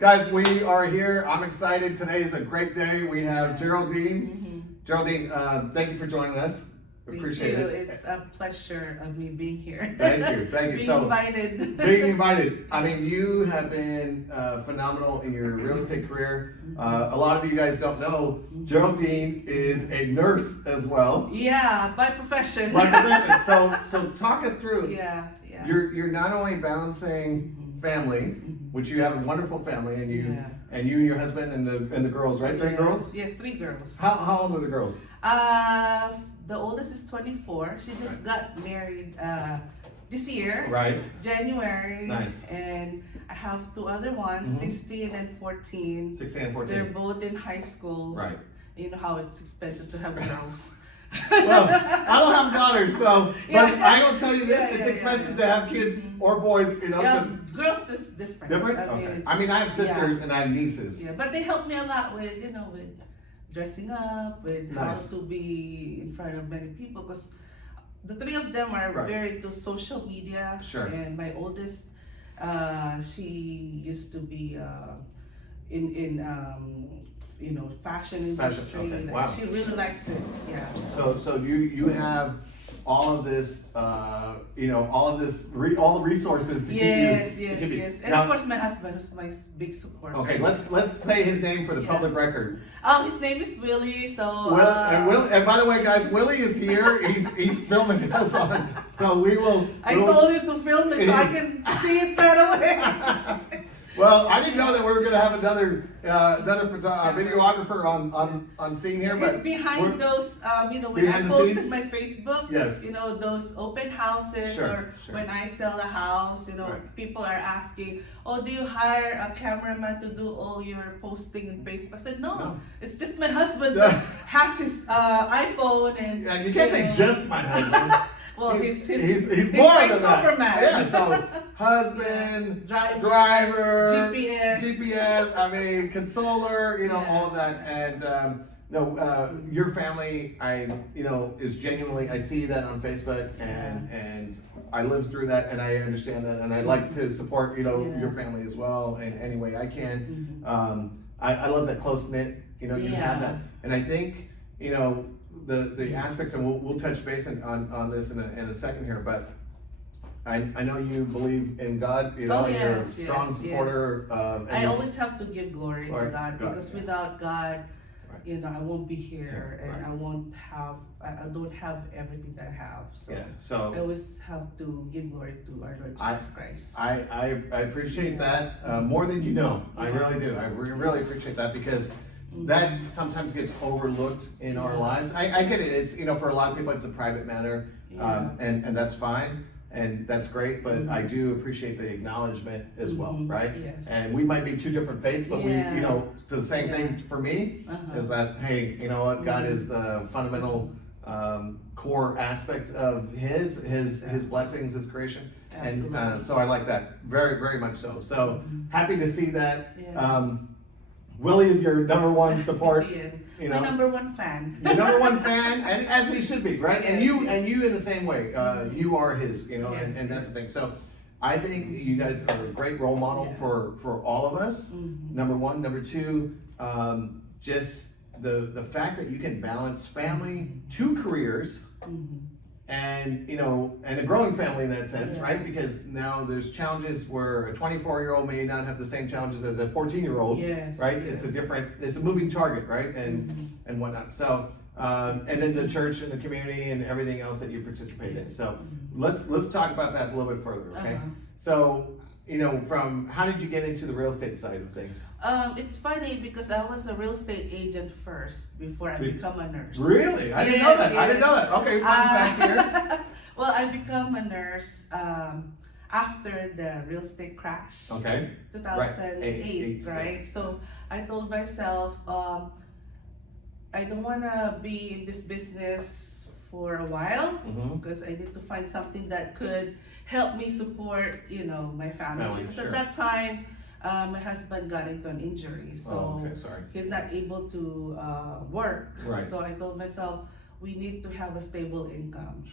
guys, we are here. I'm excited. Today is a great day. We have Geraldine. Geraldine, thank you for joining us. Appreciate it. It's a pleasure of me being here. Thank you. Being invited. Being invited. I mean, you have been phenomenal in your real estate career. A lot of you guys don't know, Geraldine is a nurse as well. Yeah, by profession. By profession. So talk us through. Yeah. You're not only balancing family, which you have a wonderful family, and you and your husband and the girls, right? Three girls? Yes, 3 girls. How old are the girls? The oldest is 24. She just got married this year. Right. January. Nice. And I have 2 other ones, 16 and 14. 16 and 14. They're both in high school. Right. You know how it's expensive to have girls. Well, I don't have daughters, so but I will tell you this: it's expensive to have kids or boys. You know, yeah, girls is different. Different. I mean, I have sisters and I have nieces. Yeah, but they help me a lot with with dressing up, with how to be in front of many people. Because the 3 of them are very into social media. Sure. And my oldest, she used to be in fashion industry. Okay. Wow. She really likes it. Yeah. So you have all of this, all the resources to keep you. Yes. And now, of course, my husband is my big support. Okay, let's say his name for the public record. His name is Willie. So and by the way, guys, Willie is here. He's filming us on. So we will. I told you to film it so I can see it right away. Well, I didn't know that we were going to have another videographer on scene here, but it's behind those, when I posted my Facebook, yes, those open houses, or when I sell a house, people are asking, oh, do you hire a cameraman to do all your posting in Facebook? I said, no. It's just my husband that has his iPhone and. Yeah, you can't say just my husband. Well, he's more than Superman. That. Yeah, so husband, driver, GPS, I mean, consoler, all of that. And your family, is genuinely, I see that on Facebook, and I live through that, and I understand that, and I like to support, your family as well in any way I can. I love that close knit, you have that, and I think, the aspects, and we'll touch base on this in a second here, but I know you believe in God, and you're a strong supporter. I always have to give glory to God, because without God, I won't be here, and I don't have everything that I have. So I always have to give glory to our Lord Jesus Christ. I appreciate that more than you know. I really do. I really appreciate that, because that sometimes gets overlooked in our lives. I get it. It's for a lot of people it's a private matter, and that's fine, and that's great. But I do appreciate the acknowledgement as well, right? Yes. And we might be 2 different faiths, but we, it's the same thing for me. Is that hey, you know what? God is the fundamental core aspect of His blessings, His creation, and so I like that very, very much so. So happy to see that. Willie is your number 1 support. He is. My number 1 fan. Your number 1 fan, and as he should be, right? And you in the same way. You are his, and that's the thing. So I think you guys are a great role model for all of us. Number 1, number 2, just the fact that you can balance family, 2 careers, and and a growing family in that sense, right? Because now there's challenges where a 24-year-old may not have the same challenges as a 14-year-old, right? It's a moving target, right? And whatnot. So and then the church and the community and everything else that you participate in. So let's talk about that a little bit further, okay? So from how did you get into the real estate side of things? It's funny because I was a real estate agent first before I become a nurse. Really? I didn't know that. I didn't know that. Okay, fun fact here. Well, I become a nurse after the real estate crash. Okay. 2008, right? So I told myself, I don't want to be in this business for a while, because I need to find something that could help me support, my family. Because at that time, my husband got into an injury, so he's not able to work. So I told myself, we need to have a stable income.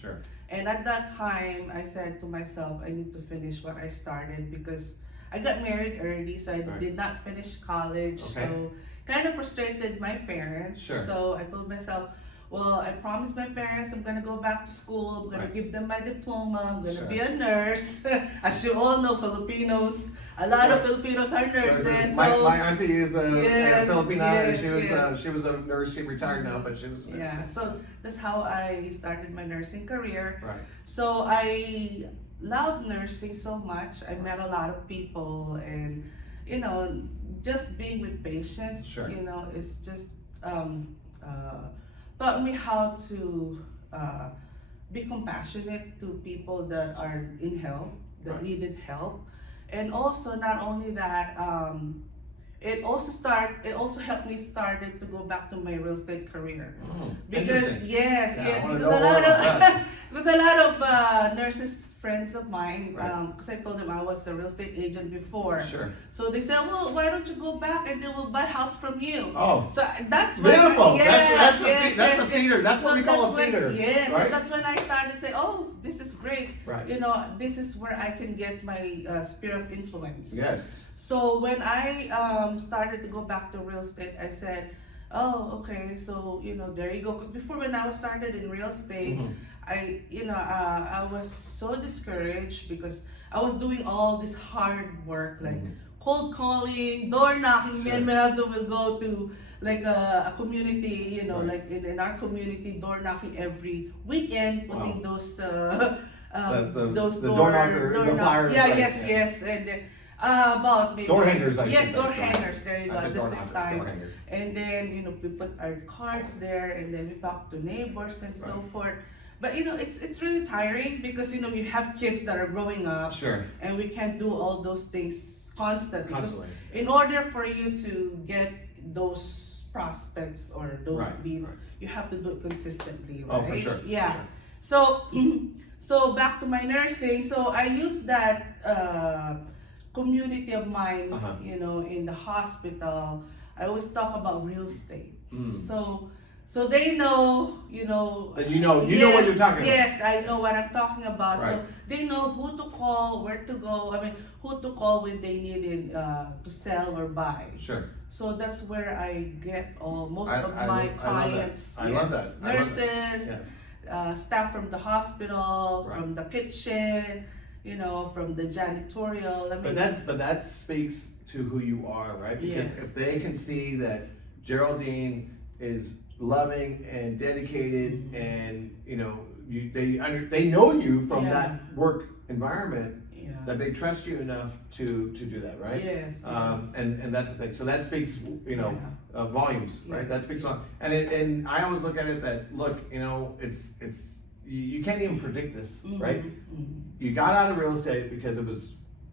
And at that time, I said to myself, I need to finish what I started, because I got married early, so I Right. did not finish college. Okay. So kind of frustrated my parents. Sure. So I told myself, well, I promised my parents I'm gonna go back to school. I'm gonna Right. give them my diploma. I'm gonna Sure. be a nurse. As you all know, Filipinos, a lot of Right. Filipinos are nurses. My auntie is a Yes, Filipina, and yes, she was a nurse. She retired now, but she was a nurse. Yeah, so that's how I started my nursing career. Right. So I love nursing so much. I met a lot of people, and just being with patients, Sure. it's just taught me how to be compassionate to people that are in help, that Right. needed help, and also not only that. It also helped me started to go back to my real estate career. Because Interesting. yes, Yeah, I yes, wanna because know a more lot about of because a lot of nurses friends of mine, Right. because I told them I was a real estate agent before. Sure. So they said, well, why don't you go back and they will buy house from you? Oh, So that's when beautiful. yes, That's the feeder. That's what we call a when, feeder. yes, right? so that's when I started to say, oh, this is great. Right. This is where I can get my sphere of influence. Yes. So when I started to go back to real estate, I said, oh, okay, so there you go. Because before, when I was started in real estate, Mhm. I was so discouraged because I was doing all this hard work, like Mhm. cold calling, door knocking. Me and Sure. my husband will go to like a community, Right. like in our community, door knocking every weekend, putting Wow. those The door knocker, the knock- flyers, Yeah, right, yes, yeah. yes, and then, about maybe Door hangers, I should yes, say. door hangers. There you go. I said At the door same knockers, time, door hangers. and then we put our cards there, and then we talk to neighbors and so Right. forth. But it's really tiring because you have kids that are growing up, Sure. and we can't do all those things constantly. Because Constantly. in order for you to get those prospects or those Right, leads, right. you have to do it consistently, right? Oh, for sure. Yeah. For sure. So, so back to my nursing. So I use that community of mine, Uh-huh. in the hospital. I always talk about real estate. Mm. So they know, Then you know what you're talking about. Yes, I know what I'm talking about. So Right. they know who to call, where to go. I mean, who to call when they need to sell or buy. Sure. So that's where I get most I- of I my love that. clients. I love that. Yes, I love that. nurses, Yes. staff from the hospital, Right. from the kitchen, from the janitorial. I mean, But that speaks to who you are, right? Because Yes. if they can see that Geraldine is loving and dedicated, and they know you from Yeah. that work environment, yeah. that they trust you enough to do that, right? Yes. And that's the thing. So that speaks, volumes, right? That Yes, speaks yes. volumes. And I always look at it that, look, it's you can't even predict this, right? Mhm. You got out of real estate because it was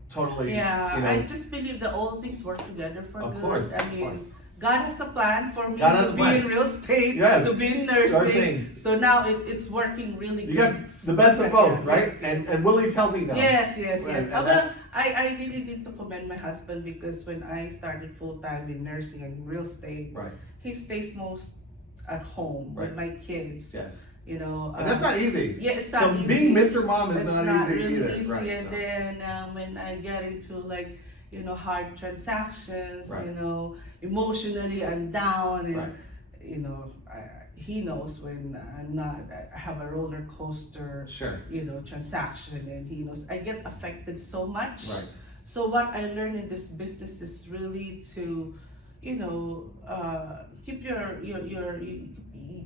totally, Yeah, I just believe that all things work together for Of good. course, I of mean, course. God has a plan for me God has to a be plan. in real estate, Yes. to be in nursing. Nursing. So now it's working really You good. got the best of both, right? Yes, yes. And Willie's healthy now. Yes, yes, Right, yes. and Well, I really need to commend my husband because when I started full time in nursing and real estate, Right. he stays most at home Right. with my kids. Yes. And that's not easy. Yeah, it's So not easy. being Mr. Mom is It's not easy really either. easy. Right. And No. then when I get into hard transactions, Right. emotionally I'm down, and Right. he knows when I'm not. I have a roller coaster, Sure. transaction, and he knows I get affected so much. Right. So what I learned in this business is really to,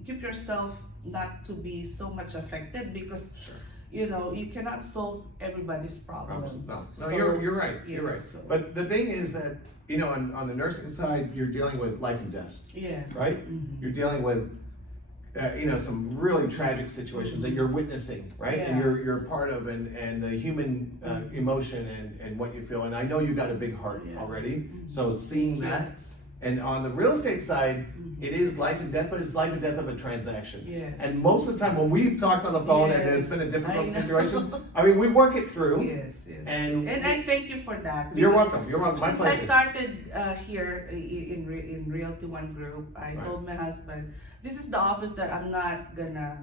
keep yourself not to be so much affected because Sure. you cannot solve everybody's problem. No, So, you're right. You're right. yes, so- But the thing is that on the nursing side, you're dealing with life and death. Yes. Right? Mhm. You're dealing with some really tragic situations that you're witnessing, right? And Yes. you're part of, and the human emotion and what you feel. And I know you've got a big heart Yeah. already. So seeing that, and on the real estate side, it is life and death, but it's life and death of a transaction. Yes. And most of the time, when we've talked on the phone and it's been a Yes, difficult I know. situation, I mean, we work it through. Yes, yes. And I thank you for that. you're because welcome. You're welcome. My Since pleasure. I started here in Realty ONE Group, I Right. told my husband, this is the office that I'm not gonna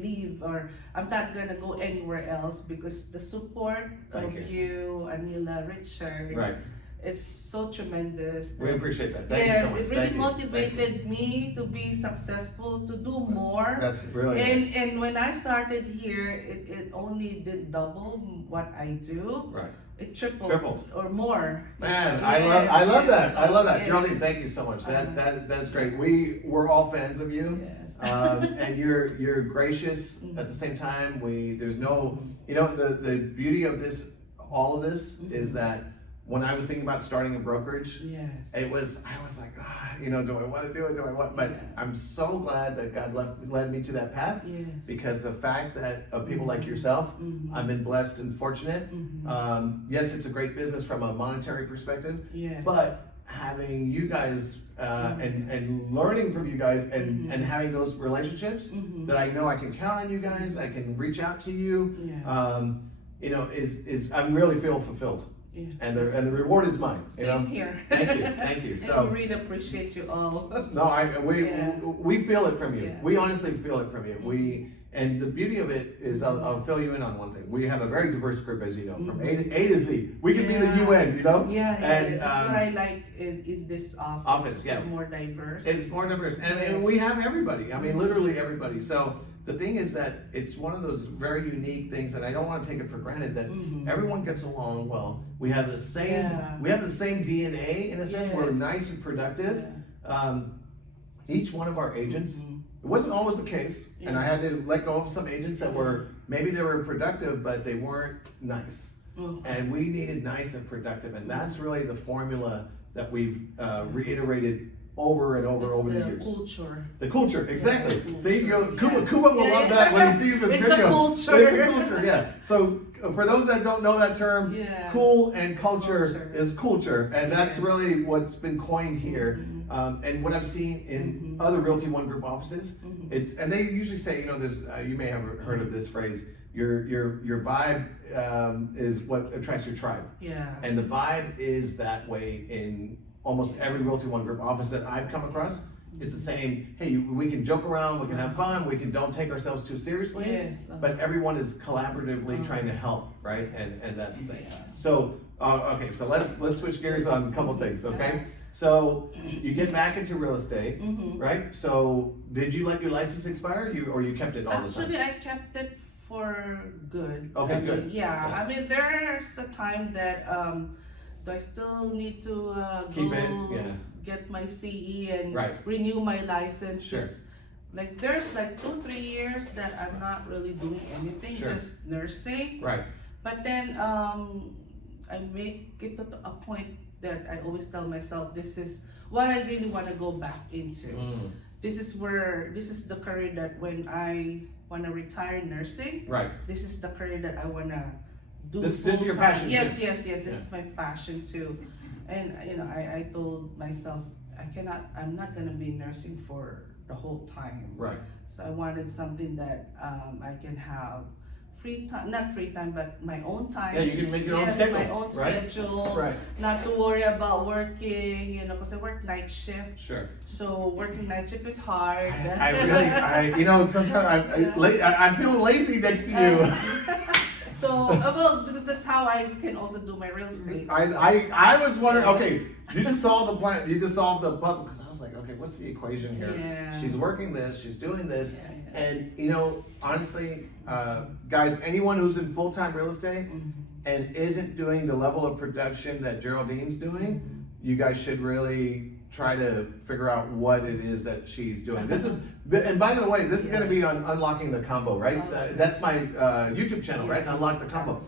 leave, or I'm not gonna go anywhere else, because the support Thank of you, Anila, Richard, Right. it's so tremendous. We appreciate that. Thank you Yes, so much. it really motivated me to be successful, to do more. That's really nice. And when I started here, it only did double what I do. Right. It tripled, Tripled. or more. Man, Yes, I love yes. that. I love that. Yes. Geraldine, thank you so much. That's great. We're all fans of you. Yes. And you're gracious at the same time. There's no, the beauty of all of this is that when I was thinking about starting a brokerage, Yes. I was like, do I want to do it? Do I want? But I'm so glad that God led me to that path, Yes. because the fact that of people like yourself, I've been blessed and fortunate. Yes, it's a great business from a monetary perspective, Yes. but having you guys and learning from you guys and having those relationships that I know I can count on you guys, I can reach out to you, is I'm really feel fulfilled. Yes. And the reward is mine. Same here. Thank you. So I really appreciate you all. no, we feel it from you. Yeah. We honestly feel it from you. And the beauty of it is, I'll fill you in on one thing. We have a very diverse group, as you know, from A to Z. We can be the UN, And that's what I like in this office. yeah. It's more diverse. It's more diverse, and Yes. we have everybody. I mean, literally everybody. So the thing is that it's one of those very unique things, and I don't want to take it for granted that everyone gets along well. We have the same DNA in a sense. Yes. We're nice and productive. Each one of our agents. It wasn't always the case, and I had to let go of some agents that were maybe they were productive, but they weren't nice. And we needed nice and productive, and that's really the formula that we've reiterated over and over the years. Culture. The culture, exactly. Yeah, See, culture. Kuba will love that when he sees this It's video. the culture. It's the culture, yeah. So for those that don't know that term, cool and culture is culture, and that's really what's been coined here. And what I've seen in other Realty ONE Group offices, and they usually say, this. You may have heard of this phrase. Your vibe is what attracts your tribe. Yeah. And the vibe is that way in almost every Realty ONE Group office that I've come across. It's the same. Hey, we can joke around, we can have fun, don't take ourselves too seriously. Yes. But everyone is collaboratively trying to help, right? And that's the thing. So okay, so let's switch gears on a couple things, okay? So you get back into real estate, right? So did you let your license expire, or you kept it all the time? Actually, I kept it for good. Okay, good. Yeah, Yes. I mean, there's a time that do I still need to Keep go it, get my CE and Right. renew my license? Sure. Like there's like 2-3 years that I'm not really doing anything, Sure. just nursing. Right. But then I make it to a point that I always tell myself, this is what I really want to go back into. This is the career that when I want to retire nursing, Right. this is the career that I want to do. This is your full-time. passion Yes, too. yes. This is my passion too. And I told myself I'm not gonna be nursing for the whole time. Right. So I wanted something that I can have free time, not free time, but my own time. Yeah, you can make your own Yes, schedule. my own right? schedule. Right. Not to worry about working, because I work night shift. Sure. So working night shift is hard. Sometimes I'm feeling lazy next to you. So, well, because that's how I can also do my real estate. I was wondering, okay, you just solved the plan, you just solved the puzzle, because I was like, okay, what's the equation here? Yeah. She's working this, she's doing this, Yeah. and honestly, guys, anyone who's in full-time real estate and isn't doing the level of production that Geraldine's doing, you guys should really try to figure out what it is that she's doing. This is, and by the way, this is going to be on Unlocking the Combo, right? That's my YouTube channel, right? Unlock the Combo.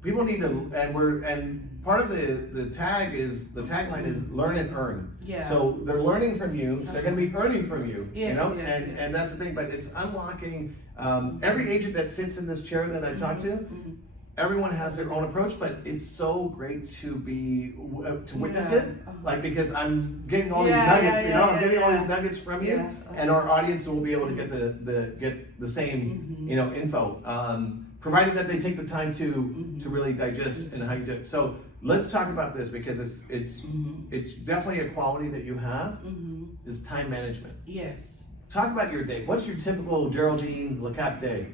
People need to, and part of the tagline is learn and earn. Yeah. So they're learning from you, they're going to be earning from you, Yes, yes. and that's the thing. But it's unlocking. Every agent that sits in this chair that I talk to, everyone has their own approach, but it's so great to witness it, like, because I'm getting all these nuggets, I'm getting all these nuggets from you, and our audience will be able to get the same, info, provided that they take the time to really digest and how you do it. So let's talk about this, because it's definitely a quality that you have, is time management. Yes. talk about your day. What's your typical Geraldine Lacap day?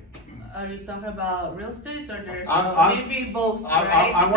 Are you talking about real estate or there's maybe both, I right?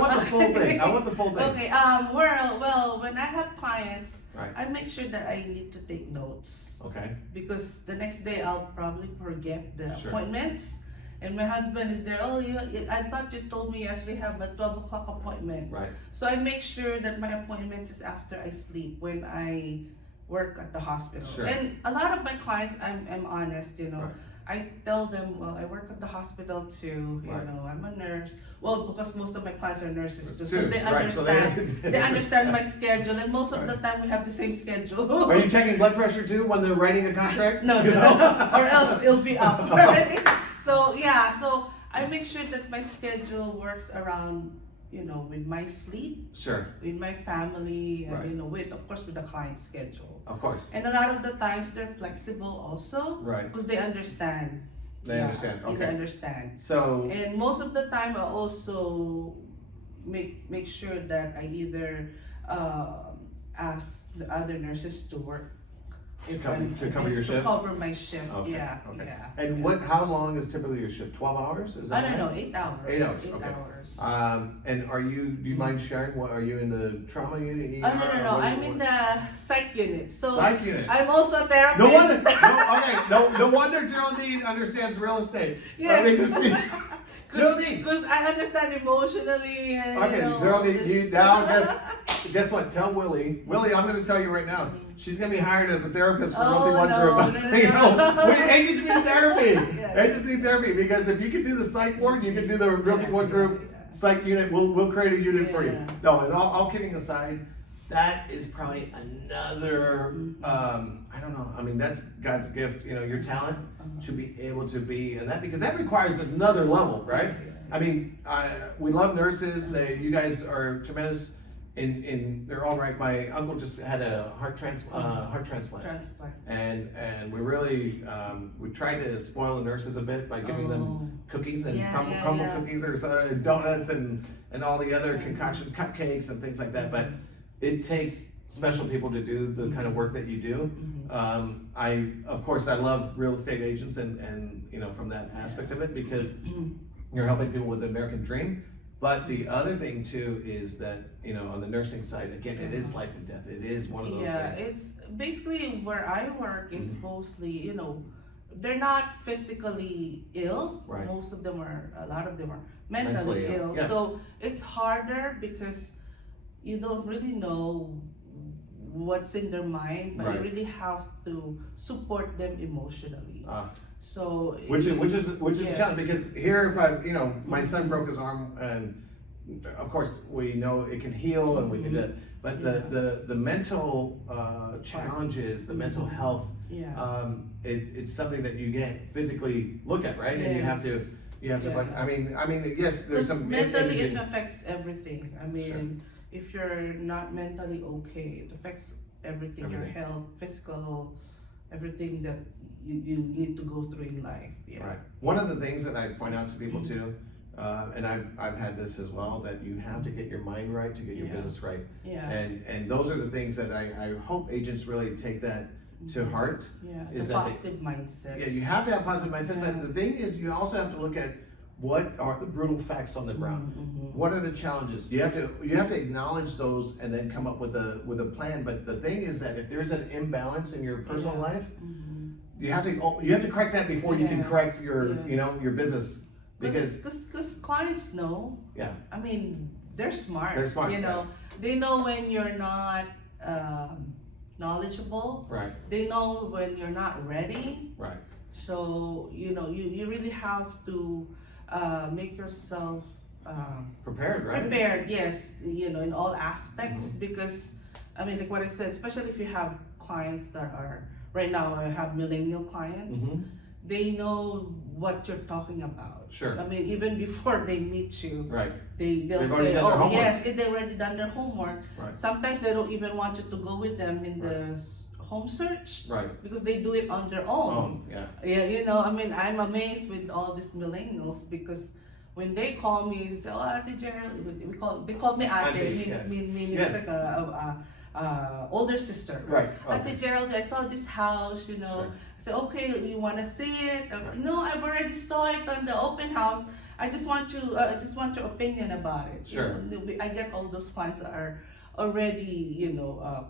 want the full thing. I want the full thing. Okay, well, when I have clients, Right. I make sure that I need to take notes. Okay. Because the next day I'll probably forget the Sure. appointments. And my husband is there, oh, I thought you told me yesterday have a 12 o'clock appointment. Right. So I make sure that my appointments is after I sleep when I work at the hospital. Sure. And a lot of my clients, I'm honest, you know. Right. I tell them, well, I work at the hospital too, you Right. know, I'm a nurse. Well, because most of my clients are nurses too, Too, so they right, so understand. they They understand my schedule, and most of Right. the time we have the same schedule. Are you checking blood pressure too when they're writing the contract? No, You no, know? no, or else it'll be up, right? So yeah, so I make sure that my schedule works around, you know, with my sleep, Sure. with my family, and Right. you know, of course, with the client's schedule. Of course. And a lot of the times they're flexible also, Right. because they understand. They understand. They Okay. understand. So. And most of the time, I also make sure that I either ask the other nurses to work. To cover your shift? To cover my shift, Okay, yeah, okay. yeah. And how long is typically your shift? 12 hours? Is I that don't know, right? 8 hours. 8 hours, 8 okay. hours. And do you mind sharing, what, are you in the trauma unit? Oh, ER, no, or what I'm do you- in the psych unit. So Psych unit. I'm also a therapist. No wonder, no wonder Geraldine understands real estate. Yes. Geraldine. Because I understand emotionally. And, Okay, you know, Geraldine, this- you now guess what? Tell Willie. Willie, I'm going to tell you right now. She's going to be hired as a therapist for Oh, Realty ONE no, Group. no, You know, no. agents need therapy. Yeah. Agents need therapy because if you can do the psych ward, you can do the Realty ONE Group Yeah. psych unit. We'll create a unit for you. Yeah. No, and all kidding aside, that is probably another. I don't know. I mean, that's God's gift. You know, your talent to be able to be, and that because that requires another level, right? I mean, we love nurses. You guys are tremendous in their own right. My uncle just had a heart transplant, and we really we tried to spoil the nurses a bit by giving them cookies and crumble cookies or donuts and all the other concoction cupcakes and things like that. But it takes special people to do the kind of work that you do. Of course I love real estate agents and you know from that aspect of it because you're helping people with the American dream. But the other thing too is that, you know, on the nursing side, again, it is life and death. It is one of those things. It's basically where I work is mostly, you know, they're not physically ill. Right. A lot of them are mentally ill. Yeah. So it's harder because you don't really know what's in their mind, but Right. you really have to support them emotionally. So Which is a yes. challenge because here, my son broke his arm, and of course we know it can heal and we can do it, but the mental challenges, the mental health, it's something that you can't physically look at, right? And you have to like, I mean, yes, there's some mentally imaging. it affects everything. I mean, if you're not mentally okay, it affects everything. Your health, physical, everything that you need to go through in life. Yeah. Right. One of the things that I point out to people too, and I've had this as well, that you have to get your mind right to get your business right. Yeah. And those are the things that I hope agents really take that to heart. Yeah. Is The that positive mindset. Yeah, you have to have positive mindset, but the thing is, you also have to look at what are the brutal facts on the ground. What are the challenges? You have to acknowledge those and then come up with a plan. But the thing is that if there's an imbalance in your personal life, you have to correct that before you can correct your your business, because clients know. Yeah. I mean, they're smart. They're smart, You know, they know when you're not knowledgeable. Right. They know when you're not ready. Right. So you really have to make yourself Prepared, right? prepared. Yes, in all aspects because I mean, like what I said, especially if you have clients that are right now. I have millennial clients. They know what you're talking about. Sure. I mean, even before they meet you, Right. they'll They've already say, done their "Oh, homework." yes, they've already done their homework." Right. Sometimes they don't even want you to go with them in the home search Right. because they do it on their own. Yeah. Yeah, I mean, I'm amazed with all these millennials because when they call me, they say, "Oh, Ate Gerald," they call me Ate. Ate, Means yes. meaning Yes. it's like older sister. Right. Ate Geraldine, I saw this house, you know. Sure. I said, okay, you want to see it? Right. No, I've already saw it on the open house. I just want your opinion about it. Sure. You know, I get all those clients that are already, you know,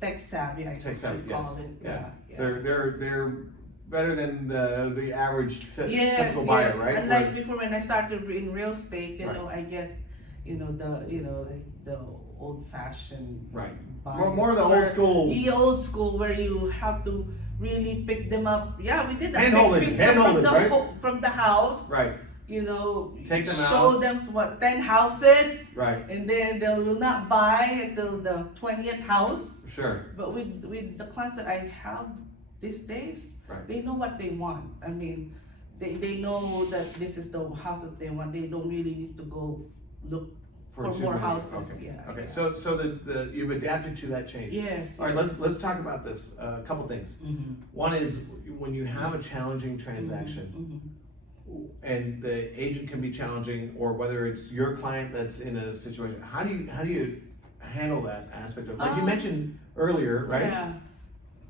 tech savvy. I Tech savvy, call yes. it. Yeah. Yeah. They're better than the average Yes, typical buyer, yes. right? And like before, when I started in real estate, you Right. know, I get, like the old-fashioned Right. buyers. More of the old school. The old school where you have to really pick them up. Yeah, we did that. Hand-holding, Pick them hand-holding, right? From the house. Right. You know, Take them show out. them what 10 houses, Right. and then they will not buy until the 20th house. Sure. But with the clients that I have these days, Right. they know what they want. I mean, they know that this is the house that they want. They don't really need to go look for too more many. houses. Okay. Yeah. Okay. yeah. So the you've adapted to that change. Yes. All right. yes. Let's talk about this. A couple things. Mhm. One is when you have a challenging transaction, Mhm. and the agent can be challenging, or whether it's your client that's in a situation. How do you handle that aspect of, like you mentioned earlier, right? Yeah.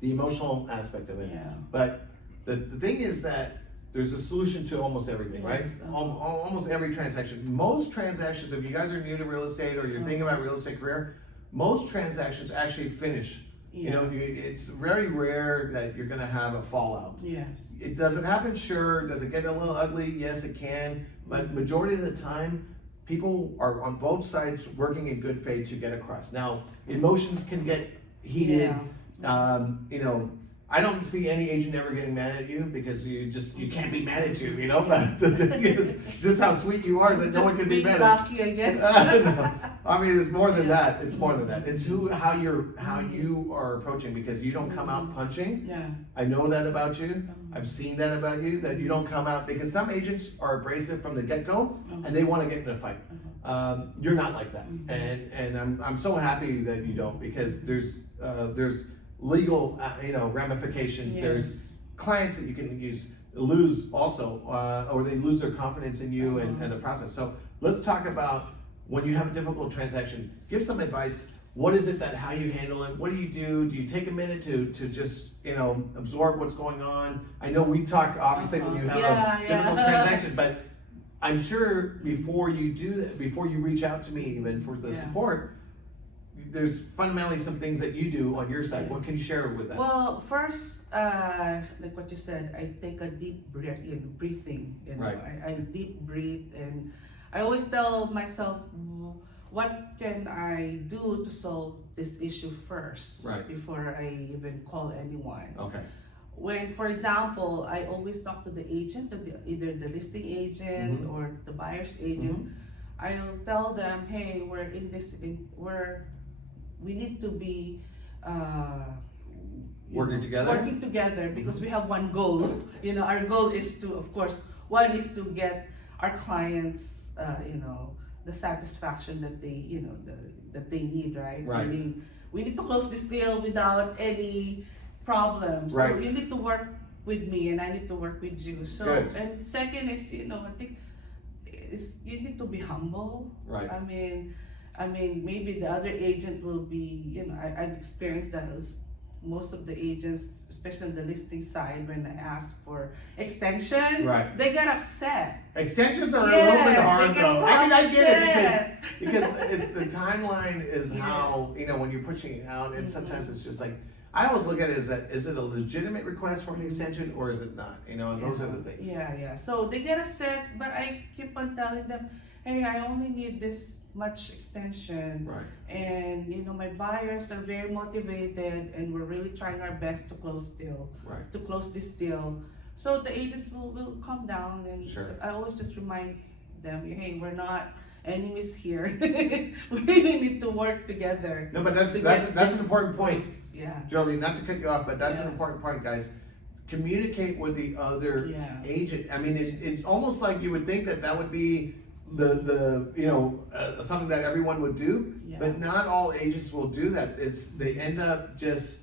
The emotional aspect of it. Yeah. But the thing is that there's a solution to almost everything, right? Yes, Almost every transaction. Most transactions, if you guys are new to real estate or you're thinking about real estate career, most transactions actually finish. You know, it's very rare that you're gonna have a fallout. Yes. It doesn't happen, sure. Does it get a little ugly? Yes, it can. But majority of the time, people are on both sides working in good faith to get across. Now, emotions can get heated. You know, I don't see any agent ever getting mad at you because you can't be mad at you, you know? But the thing is, just how sweet you are that no one can be mad at you. Lucky, I guess. No. I mean, it's more than that. It's more than that. It's how you are approaching, because you don't come out punching. Yeah. I know that about you. I've seen that about you, that you don't come out, because some agents are abrasive from the get-go and they want to get in a fight. You're not like that, and I'm so happy that you don't, because there's legal ramifications. Yes. There's clients that you can lose also, or they lose their confidence in you and the process. So let's talk about when you have a difficult transaction. Give some advice. What is it how you handle it? What do you do? Do you take a minute to just absorb what's going on? I know we talk obviously when you have a difficult transaction, but I'm sure before you do that, before you reach out to me even for the support, there's fundamentally some things that you do on your side. Yes. What can you share with that? Well, first, like what you said, I take a deep breathing. You know, Right. I deep breathe, and I always tell myself, what can I do to solve this issue first, Right. before I even call anyone. Okay. When, for example, I always talk to the agent, either the listing agent or the buyer's agent. I'll tell them, hey, we need to be Working together because we have one goal. Our goal is to, of course, one is to get our clients, the satisfaction that they, that they need, right? Right. I mean, we need to close this deal without any problems. Right. So you need to work with me, and I need to work with you. So, Good. and second is, I think, you need to be humble. Right. I mean, maybe the other agent will be, I've experienced that most of the agents, especially on the listing side, when I ask for extension, Right. they get upset. Extensions are a Yes, little bit they hard get though. so I mean, I get it upset. because it's the timeline is Yes. how, when you're pushing it out, and sometimes it's just like, I always look at it as that, is it a legitimate request for an extension or is it not? And those are the things. Yeah. So they get upset, but I keep on telling them, hey, I only need this much extension. Right. And my buyers are very motivated, and we're really trying our best to close this deal. So the agents will calm down, and Sure. I always just remind them, hey, we're not enemies here. We need to work together. No, but that's to an get this important point. Yeah. Geraldine, not to cut you off, but that's an Yeah. important point, guys. Communicate with the other Yeah. agent. I mean, it's almost like you would think that would be something that everyone would do, Yeah. but not all agents will do that. They end up just,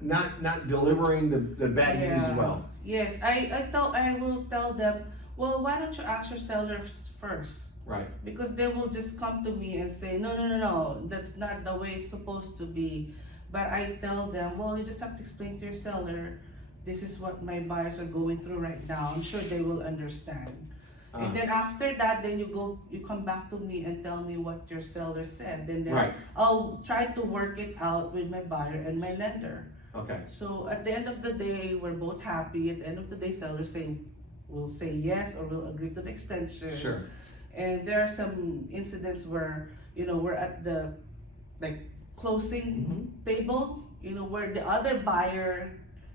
not delivering the bad news well. Yes, I will tell them, well, why don't you ask your sellers first? Right. Because they will just come to me and say, no, that's not the way it's supposed to be. But I tell them, well, you just have to explain to your seller, this is what my buyers are going through right now. I'm sure they will understand. And then after that, then you come back to me and tell me what your seller said. And then Right. I'll try to work it out with my buyer and my lender. Okay. So at the end of the day, we're both happy. At the end of the day, sellers will say yes or will agree to the extension. Sure. And there are some incidents where, we're at the closing table, where the other buyer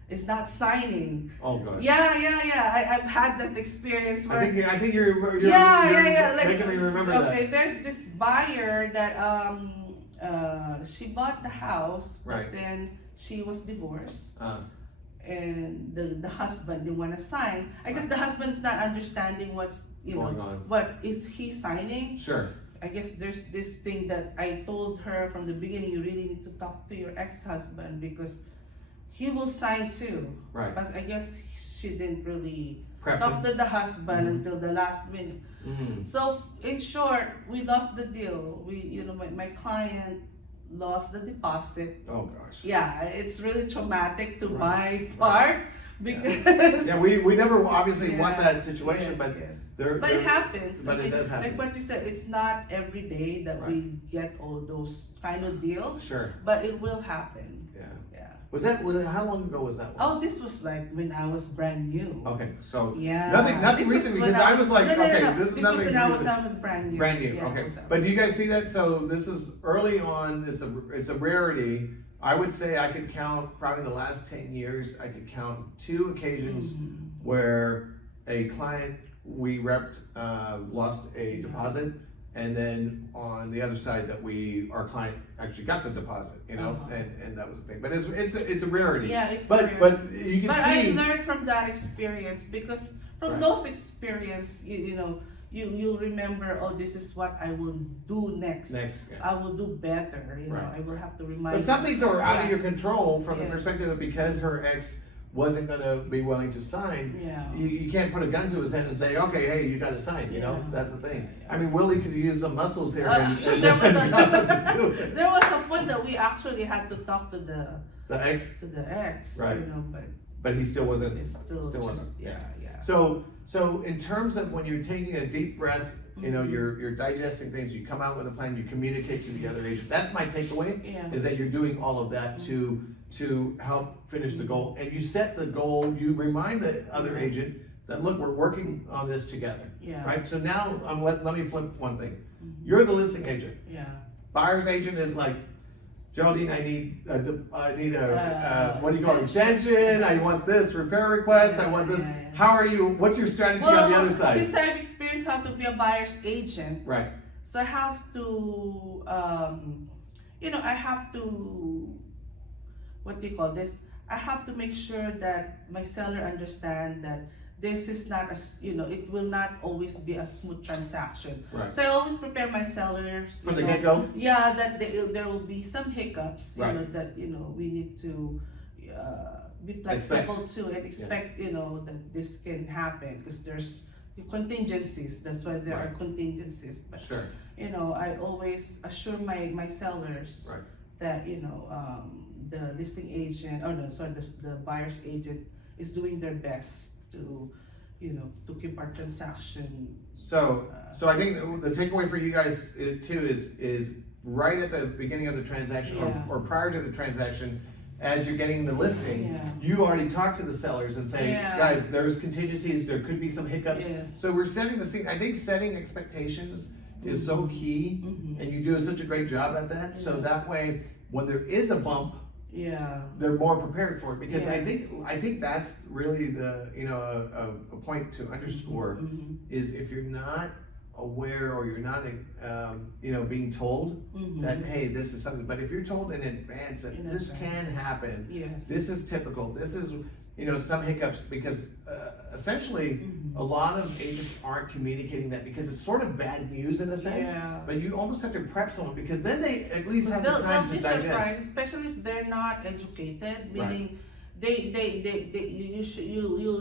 is not signing. Oh gosh. Yeah. I've had that experience where I think you're making me remember that. Okay, there's this buyer that she bought the house, Right. but then she was divorced. And the husband didn't want to sign. I guess the husband's not understanding what's Going on. what is he signing. Sure. I guess there's this thing that I told her from the beginning, you really need to talk to your ex-husband because he will sign too. Right. But I guess she didn't really Prep talk him. to the husband until the last minute. Mm-hmm. So in short, we lost the deal. My client lost the deposit. Oh gosh. Yeah, it's really traumatic to Right. my part because Yeah, we never obviously want Yeah. that situation, Yes, but yes. there. But it happens. But it does happen. Like what you said, it's not every day that we get all those kind of deals, Sure. but it will happen. Yeah. Yeah. How long ago was that one? Oh, this was like when I was brand new. Okay, so Yeah. nothing This was recent when because I was like, no, okay, this is this nothing was when recent. I was brand new. Brand new, Yeah, okay. it was- But do you guys see that? So this is early on. It's a rarity. I would say I could count probably the last 10 years. I could count 2 occasions where a client we repped lost a deposit, and then on the other side that our client actually got the deposit. And that was the thing. But it's a rarity. Yeah, it's but rare. but you can But see. I learned from that experience because from those experience, you'll remember, oh, this is what I will do next. Yeah. I will do better. I will have to remind. But some things are out of your Yes. control from the Yes. perspective of because her ex wasn't going to be willing to sign. Yeah. You can't put a gun to his head and say, okay, hey, you got to sign. Yeah. That's the thing. Yeah. I mean, Willie could use some muscles here. There was a point that we actually had to talk to the ex, Right. but but he still wasn't. it's still just, wasn't. yeah. So in terms of when you're taking a deep breath, you're digesting things, you come out with a plan, you communicate to the other agent. That's my takeaway. Yeah. Is that you're doing all of that to help finish the goal, and you set the goal. You remind the other agent that look, we're working on this together. Yeah. Right. So now let me flip one thing. You're the listing agent. Yeah. Buyer's agent is like, Geraldine, I need a what do you call it, extension? I want this repair request. I want this. Yeah. How are you? What's your strategy on the other side? Since I've experienced how to be a buyer's agent, Right. so I have to, I have to, what do you call this? I have to make sure that my seller understand that this is not it will not always be a smooth transaction. Right. So I always prepare my sellers From the get-go? Yeah, that there will be some hiccups, Right. that we need to be flexible too and expect that this can happen because there's contingencies. That's why there are contingencies. But Sure. I always assure my sellers Right. that the listing agent, the buyer's agent is doing their best to keep our transaction. So I think the takeaway for you guys too is right at the beginning of the transaction or prior to the transaction, as you're getting the listing, you already talk to the sellers and say, guys, there's contingencies, there could be some hiccups. Yes. So we're setting the scene. I think setting expectations is so key, and you do such a great job at that. So that way, when there is a bump, they're more prepared for it, because I think that's really the a point to underscore is if you're not aware or you're not being told that hey, this is something, but if you're told in advance that this can happen, this is typical, this is some hiccups, because essentially a lot of agents aren't communicating that because it's sort of bad news in a sense. But you almost have to prep someone, because then they at least have the time to digest. Surprised, especially if they're not educated, meaning you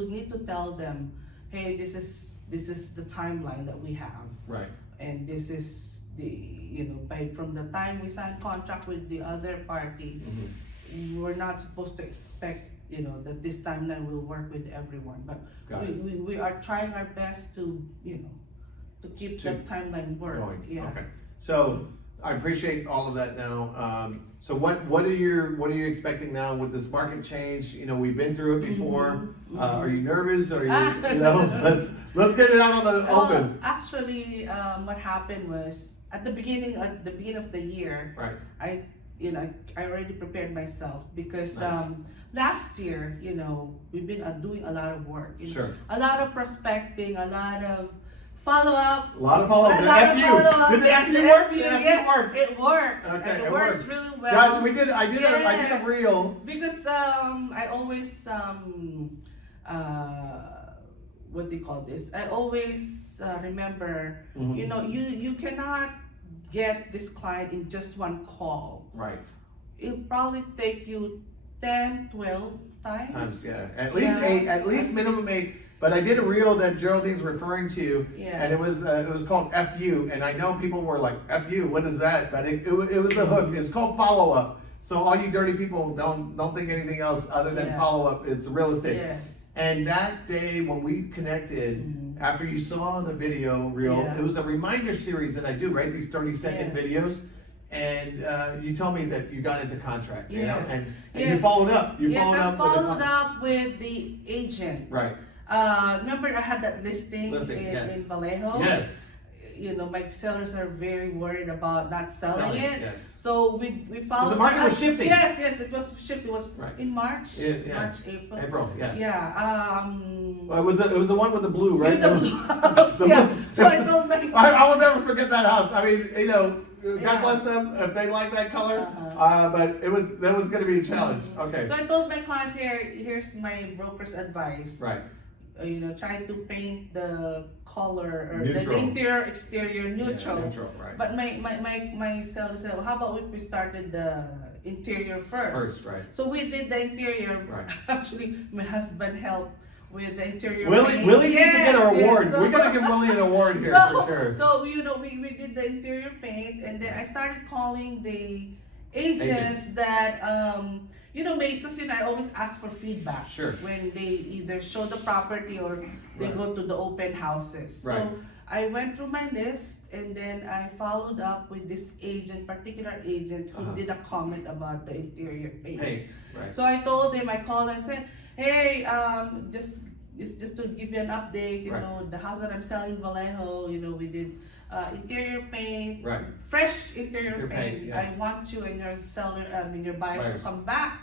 need to tell them, hey, this is the timeline that we have, Right. and this is from the time we sign contract with the other party, we're not supposed to expect that this timeline will work with everyone, but we are trying our best to keep that timeline work. Yeah. Okay. So I appreciate all of that now. So what are you expecting now with this market change? We've been through it before. Are you nervous? Are you let's get it out on the open. Actually, what happened was at the beginning of the year, Right. I already prepared myself because Nice. last year, we've been doing a lot of work. Sure. A lot of prospecting, a lot of follow-up. A lot of follow-up. A Did lot the of FU follow-up. Did the Yes, FU the work? FU, The FU yes, worked. it works. Okay, And it it works works. really well. Guys, I did a reel. Because I always what do you call this? I always remember, you cannot get this client in just one call. Right. It'll probably take you 10, 12 times. Yeah. At least 8, at least minimum 8. But I did a reel that Geraldine's referring to, and it was called FU, and I know people were like, FU, what is that? But it was a hook. It's called follow-up. So all you dirty people don't think anything else other than follow-up. It's real estate. Yes. And that day when we connected, after you saw the video reel, it was a reminder series that I do, right? These 30-second videos. And you told me that you got into contract, and you followed up. I followed up with the agent. Right. Remember I had that listing in Vallejo? Yes. My sellers are very worried about not selling it. Yes. So we followed. The market was shifting. Yes, it was shifting. It was in March. March, April. April, yeah. Yeah. Well, it was the one with the blue, right? With the blue house. So I told my I will never forget that house. I mean, God bless them if they like that color. But that was going to be a challenge. Okay. So I told my clients here's my broker's advice. Right. Trying to paint the color or Neutral. the interior, exterior neutral. Yeah, neutral, right. But my seller said, well, how about if we started the interior first? Right. So we did the interior. Right. Actually, my husband helped with the interior. Willie needs to get an award. So, we're gonna give Willie an award here for sure. So we did the interior paint, and then I started calling the agents that because I always ask for feedback. Sure. When they either show the property or they go to the open houses. Right. So I went through my list, and then I followed up with this particular agent who did a comment about the interior paint. Right. So I told him, I called and said, hey, just to give you an update, the house that I'm selling in Vallejo, we did interior paint, fresh interior paint. Yes. I want you and your buyers to come back.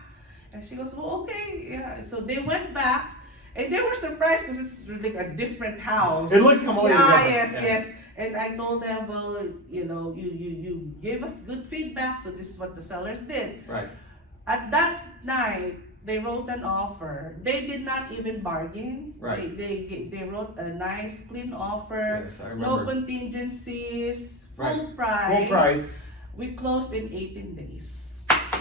And she goes, well, okay, yeah. So they went back, and they were surprised because it's like a different house. It looks completely different. Yes. And I told them, well, you gave us good feedback, so this is what the sellers did. Right. At that night, they wrote an offer. They did not even bargain. Right. They wrote a nice, clean offer. Yes, I remember. No contingencies. Right. Full price. Full price. We closed in 18 days.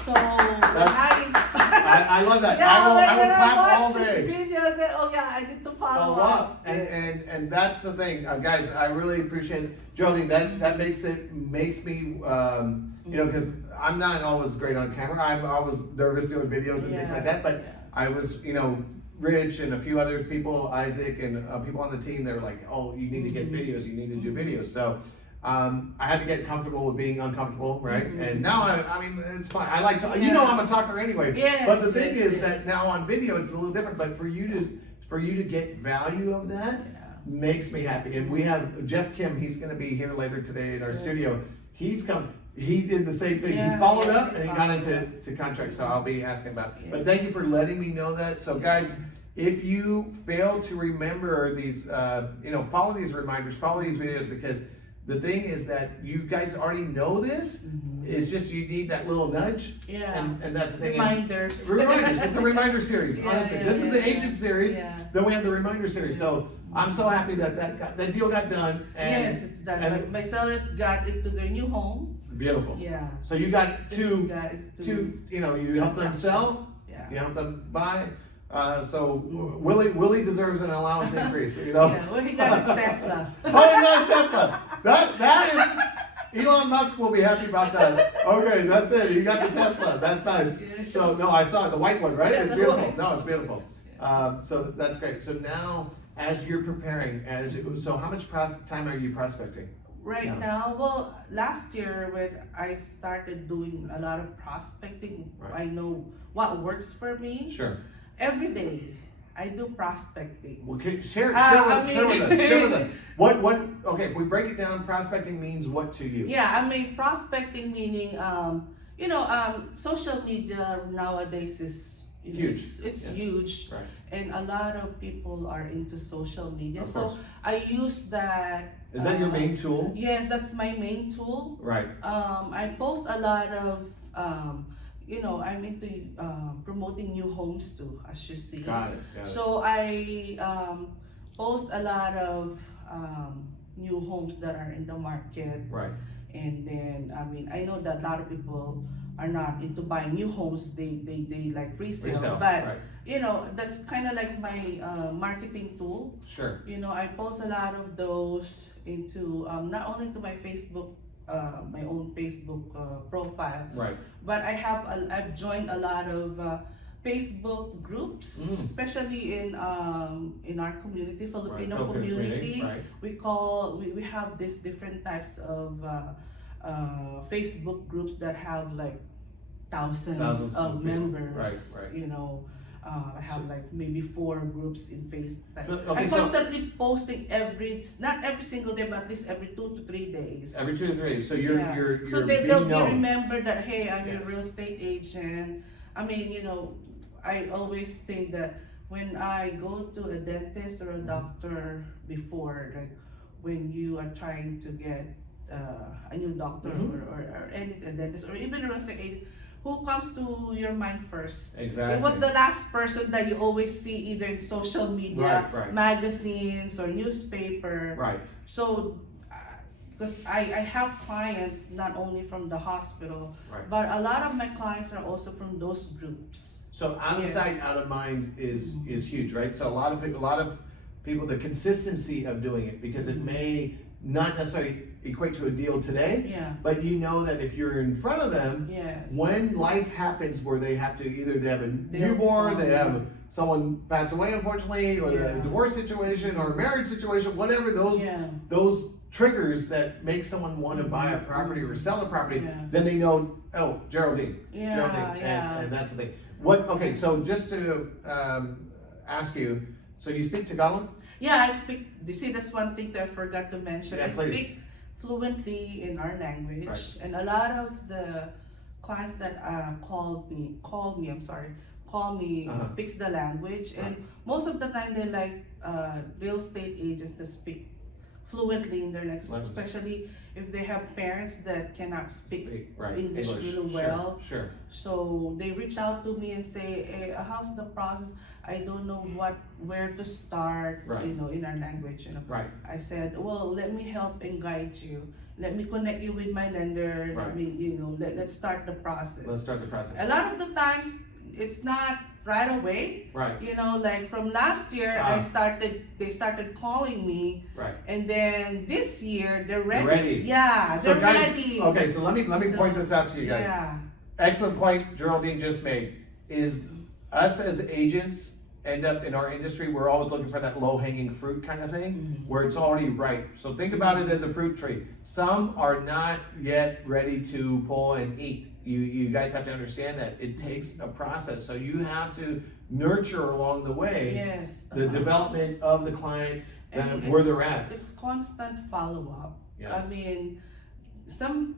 So I love that. Yeah, I will when clap I all watched day. this video, I said, oh yeah, I need to follow up. And that's the thing, guys. I really appreciate it, Jody. That makes me because I'm not always great on camera. I'm always nervous doing videos and things like that. But I was Rich and a few other people, Isaac and people on the team. They were like, oh, you need to get videos. You need to do videos. So. I had to get comfortable with being uncomfortable, right? And now I mean, it's fine. I like to, I'm a talker anyway. Yes, but the thing is that now on video it's a little different. But for you to get value of that makes me happy. And we have Jeff Kim. He's going to be here later today in our studio. He's come. He did the same thing. He followed up and he got into contract. So I'll be asking about. But thank you for letting me know that. So guys. If you fail to remember these, follow these reminders, follow these videos, because the thing is that you guys already know this. It's just you need that little nudge. Yeah. And that's the thing. Reminders. Reminders. It's a reminder series. Honestly, this is the agent series. Yeah. Then we have the reminder series. So I'm so happy that deal got done. And, yes, it's done. My sellers got into their new home. Beautiful. Yeah. So you got two. You helped them sell. Yeah. You help them buy. So Willie deserves an allowance increase, you know? Yeah, well, he got his Tesla. Oh, he got his Tesla. That is, Elon Musk will be happy about that. Okay, that's it. He got the Tesla. That's nice. So, no, I saw it, the white one, right? Yeah, It's the beautiful. white. No, it's beautiful. So that's great. So now, as you're preparing, so how much time are you prospecting? Right now, well, last year when I started doing a lot of prospecting, Right. I know what works for me. Sure. Every day, I do prospecting. Well, share with us. I Share with us. What? Okay, if we break it down, prospecting means what to you? Yeah, I mean, prospecting meaning, social media nowadays is Huge. It's Yeah. huge, Right. and a lot of people are into social media. Of So course. I use that. Is that your main tool? Yes, that's my main tool. Right. I post a lot of, I'm into promoting new homes too, as you see. Got it. So I post a lot of new homes that are in the market. Right. And then, I know that a lot of people are not into buying new homes, they like resale. But, right. that's kind of like my marketing tool. Sure. I post a lot of those into, not only to my Facebook, my own Facebook profile, Right. but I've joined a lot of Facebook groups, especially in our community, Filipino community. Right. We have these different types of Facebook groups that have like thousands of members. Right. I have like maybe 4 groups in Facebook. Okay, I'm so- constantly posting not every single day, but at least every 2 to 3 days. Every 2 to 3. So you're So being they'll be known. remembered that, hey, I'm Yes. a real estate agent. I always think that when I go to a dentist or a doctor before, like when you are trying to get a new doctor or any dentist or even a real estate agent, who comes to your mind first? Exactly. It was the last person that you always see either in social media, Right. magazines, or newspaper. Right. So, because I have clients not only from the hospital, Right. but a lot of my clients are also from those groups. So out of sight, Yes. out of mind is huge, right? So a lot of people, the consistency of doing it, because it may not necessarily equate to a deal today, Yeah. but you know that if you're in front of them, Yes. when life happens where they have to they have a They'll newborn, they call. have someone pass away unfortunately, or Yeah. a divorce situation or a marriage situation, whatever Yeah. those triggers that make someone want to buy a property or sell a property, Yeah. then they know, oh, Geraldine, Yeah, Geraldine, yeah. and that's the thing. Okay, so just to ask you, so you speak Tagalog? Yeah, I speak. You see, that's one thing that I forgot to mention. Yeah, I please. speak fluently in our language, Right. and a lot of the clients that call me, Uh-huh. speaks the language, and most of the time they like real estate agents that speak fluently in their language, especially if they have parents that cannot speak right. English really Sure, well. Sure. So they reach out to me and say, hey, how's the process? I don't know where to start, Right. in our language. Right. I said, well, let me help and guide you. Let me connect you with my lender. Right. Let's start the process. Let's start the process. A lot of the times, it's not right away. Right. Like from last year, they started calling me, Right. and then this year they're ready. They're ready. Yeah, So they're guys, ready. okay, so let me So, point this out to you guys. Yeah. Excellent point Geraldine just made, is us as agents end up in our industry, we're always looking for that low-hanging fruit kind of thing, where it's already ripe. So think about it as a fruit tree. Some are not yet ready to pull and eat. You guys have to understand that. It takes a process, so you have to nurture along the way Yes. the development of the client, And where they're at. It's constant follow-up. Yes. I mean, some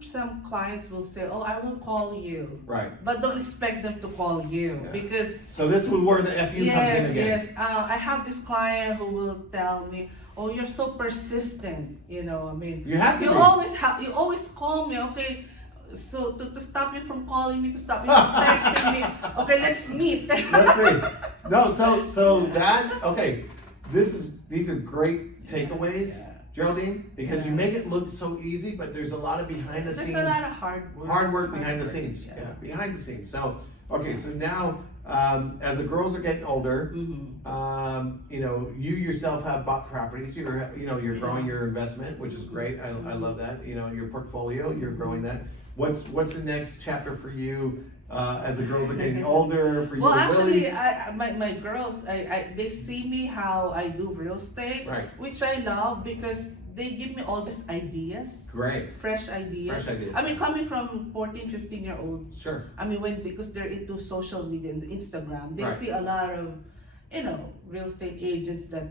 clients will say, oh, I will call you. Right. But don't expect them to call you Yeah. because So this is where the FU comes in again. yes. I have this client who will tell me, oh, you're so persistent. I mean, You have to you be. you always call me. Okay, so to stop you from calling me, to stop you from texting me. Okay, let's meet. Let's see. No, so that, okay, these are great takeaways, Yeah. Geraldine, because you make it look so easy, but there's a lot of behind the There's scenes. a lot of hard work. Hard work behind the work, scenes, yeah. yeah, behind the scenes. So, okay, so now, as the girls are getting older, Mm-hmm. you yourself have bought properties. You're growing your investment, which is great. I love that. Your portfolio, you're growing that. What's the next chapter for you as the girls are getting older? For you Well, to actually, really... my girls, they see me how I do real estate, Right. which I love because they give me all these ideas. Great. Fresh ideas. Fresh ideas. I mean, coming from 14, 15-year-old. Sure. I mean, because they're into social media and Instagram, they Right. see a lot of, real estate agents that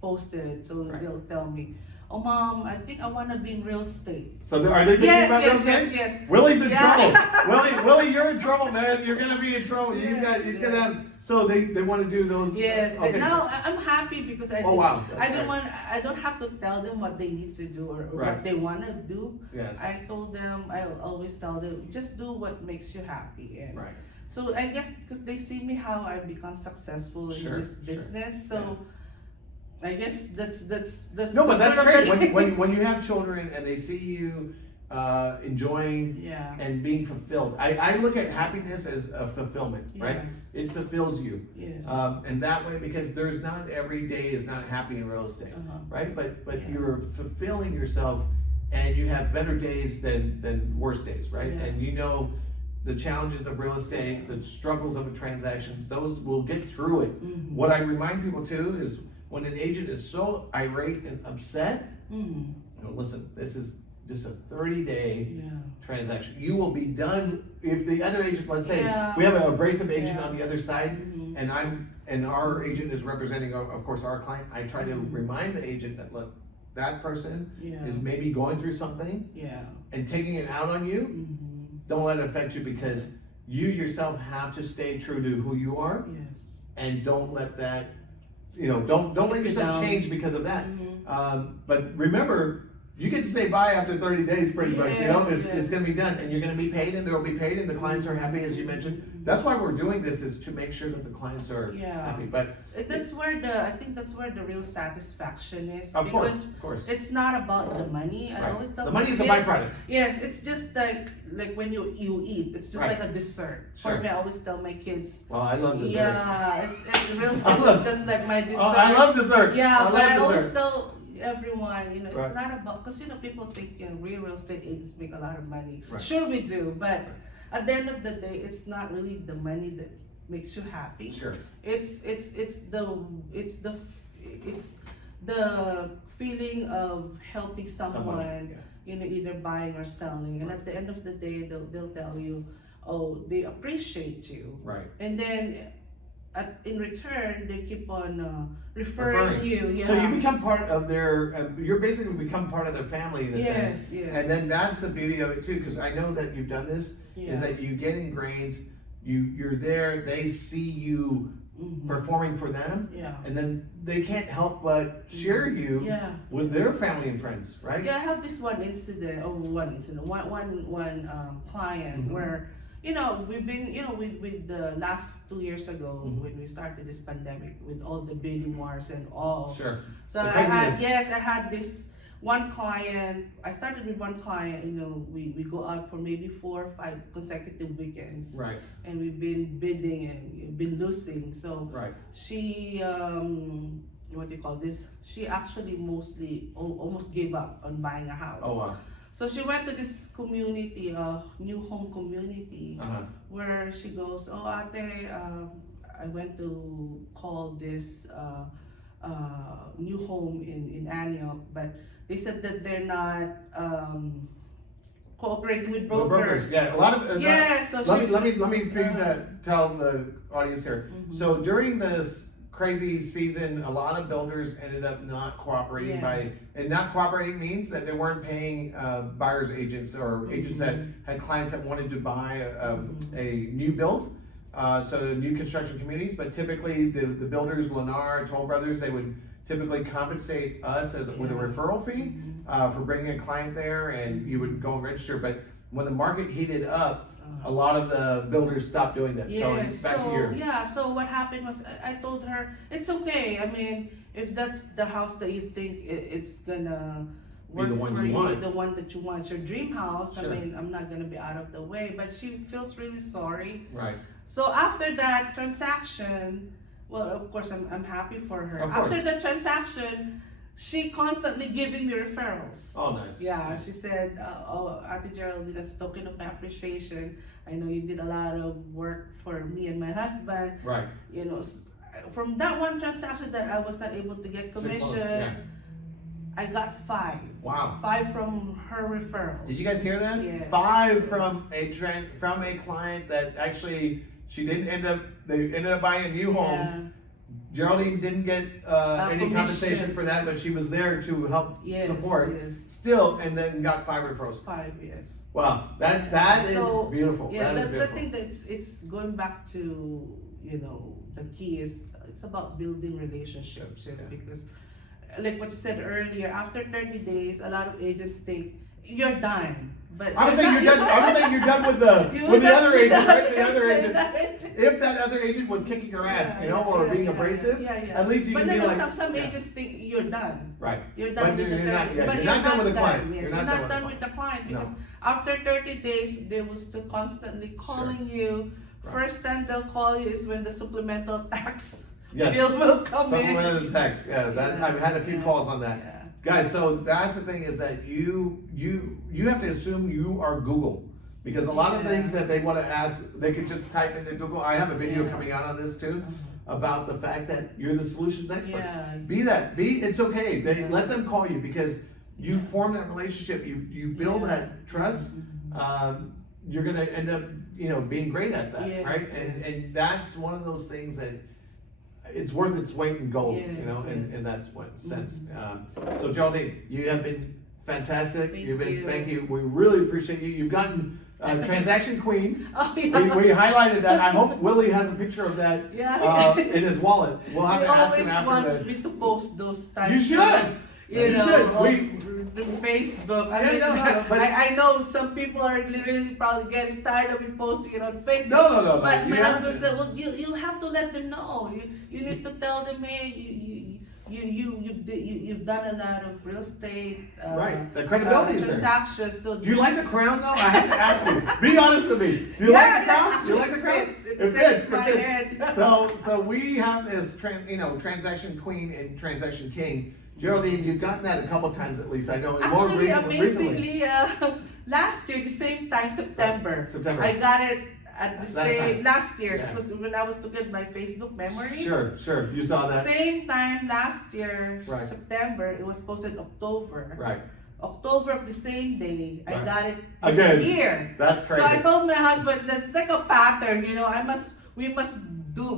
posted. So Right. they'll tell me, "Oh, Mom, I think I want to be in real estate." So are they thinking about real yes, estate? yes. Willie's in Yeah. trouble. Willie, you're in trouble, man. You're gonna be in trouble. He's gonna have. So they want to do those. Yes. Okay. Now I'm happy because Oh, wow. That's I don't great. I don't have to tell them what they need to do or Right. what they want to do. Yes. I told them, I'll always tell them, just do what makes you happy. And Right. so I guess because they see me how I become successful in Sure, this sure. business, so I guess that's No, but the that's word of great. the When you have children and they see you enjoying yeah. and being fulfilled. I look at happiness as a fulfillment, right? Yes. It fulfills you. Yes. And that way, because there's not every day is not happy in real estate, right? But Yeah. you're fulfilling yourself, and you have better days than worse days, right? Yeah. And the challenges of real estate, the struggles of a transaction, those will get through it. Mhm. What I remind people too is when an agent is so irate and upset, Mhm. listen, this is just a 30-day Yeah. transaction. You will be done if the other agent, let's say, Yeah. we have an abrasive agent Yeah. on the other side, Mhm. and our agent is representing, of course, our client. I try to Mhm. remind the agent that, look, that person Yeah. is maybe going through something Yeah. and taking it out on you. Mhm. Don't let it affect you, because you yourself have to stay true to who you are, Yes. and don't let that, don't let Keep it yourself down. change because of that. Mhm. But remember, you get to say bye after 30 days, pretty much. It's Yes. going to be done, and you're going to be paid, and they'll be paid, and the clients are happy, as you mentioned. That's why we're doing this, is to make sure that the clients are Yeah. happy. But I think that's where the real satisfaction is. of because course, it's not about the money. I Right. always tell the my money is a kids, byproduct. Yes, it's just like when you eat. It's just Right. like a dessert. Sure. For me, I always tell my kids. Well, I love dessert. Yeah, real I estate love- is just like my dessert. Oh, I love dessert. Yeah, I but I love always dessert. tell everyone, it's Right. not about, because people think real estate agents make a lot of money. Right. Sure we do, but at the end of the day, it's not really the money that makes you happy. Sure. It's the feeling of helping someone, yeah. either buying or selling, and at the end of the day, they'll tell you, oh, they appreciate you, Right. and then in return, they keep on referring you. Yeah. So you become part of their, you're basically become part of their family in a sense. Yes. And then that's the beauty of it too, because I know that you've done this, Yeah. is that you get ingrained, you're there, they see you Mhm. performing for them, Yeah. and then they can't help but share you Yeah. with their family and friends, right? Yeah, I have this one client Mhm. where, we've been, with the last 2 years ago Mhm. when we started this pandemic with all the bidding wars and all. Sure. So The I craziness. had this one client. I started with one client, we go out for maybe 4 or 5 consecutive weekends. Right, And we've been bidding and been losing. So right. she what do you call this? She actually mostly almost gave up on buying a house. Oh, wow. So she went to this community, new home community, Uh-huh. where she goes, "Oh, ate, I went to call this new home in Antioch, but they said that they're not cooperating with brokers." Yeah, a lot of. Yeah, so Let me tell the audience here. Mhm. So during this crazy season, a lot of builders ended up not cooperating Yes. and not cooperating means that they weren't paying buyers agents or agents that had clients that wanted to buy a new build. So new construction communities, but typically the builders, Lennar, Toll Brothers, they would typically compensate us with a referral fee for bringing a client there, and you would go and register. But when the market heated up, a lot of the builders stopped doing that. So back to your. Yeah, so what happened was I told her, it's okay. I mean, if that's the house that you think it's gonna work the one for you you, want. the one that you want, your dream house, Sure. I mean, I'm not gonna be out of the way. But she feels really sorry. Right. So after that transaction, well, of course, I'm happy for her. Of course. After the transaction, she constantly giving me referrals. Oh, nice. Yeah, Nice. she said, "Oh, Ate Geraldine, as a token of my appreciation, I know you did a lot of work for me and my husband. Right. You know, from that one transaction that I was not able to get So commission, close, yeah. I got 5. Wow. 5 from her referrals. Did you guys hear that? Yes. 5 from a client that actually they ended up buying a new home. Yeah. Geraldine didn't get any Commission. compensation for that, but she was there to help Yes, support. yes. Still, and then got 5 referrals. 5, yes. Wow, that is So, beautiful. Yeah, that is the beautiful. thing that it's going back to, the key is it's about building relationships, Yeah. because like what you said earlier, after 30 days, a lot of agents think you're done. But I was saying you're done. I was saying you're done with the other agent, right? The other agent. If that other agent was kicking your ass, or being abrasive, at least you but can be like. some agents think you're done. Right. You're done with the you're not, 30, yeah, but you're not done with the client. Yes, You're you're not not done with the client, No. because after 30 days, they will still constantly calling you. Right. First time they'll call you is when the supplemental tax Yes. bill will come in. Supplemental text. Yeah, Yeah. I've had a few calls on that. Yeah. Guys, so that's the thing, is that you have to assume you are Google, because a lot of Yeah. things that they want to ask, they could just type into Google. I have a video Yeah. coming out on this too, about the fact that you're the solutions expert. Yeah. It's okay. Yeah. Let them call you, because you form that relationship, you build Yeah. that trust. You're gonna end up, being great at that, Yes, right? yes. And that's one of those things that it's worth its weight in gold, Yes, in yes. that sense. So Geraldine, you have been fantastic. Thank you. We really appreciate you. You've gotten transaction queen. Oh, yeah. We highlighted that. I hope Willie has a picture of that Yeah. in his wallet. We'll have He to ask always him after wants that. me to post those types. You should. You should. On Facebook. I Yeah, mean, no, but- I know some people are really probably getting tired of me posting it on Facebook. No. But You my have husband to. said, well, you'll have to let them know. You need to tell them, hey, you've done a lot of real estate. Right. The credibility is there. transactions. So Do you like the crown though? I have to ask you. Be honest with me. Do you like the crown? Do you like the crown? It fits my head. So we have this transaction queen and transaction king. Geraldine, you've gotten that a couple times at least. I know. More Actually, recently. amazingly, last year, the same time, September. September. I got it at the That same, time. last year, Yeah. because when I was looking at my Facebook memories. Sure. You saw that. Same time last year, Right. September, it was posted October. Right. October of the same day, I Right. got it this Again. year. That's crazy. So I told my husband, that's like a pattern, we must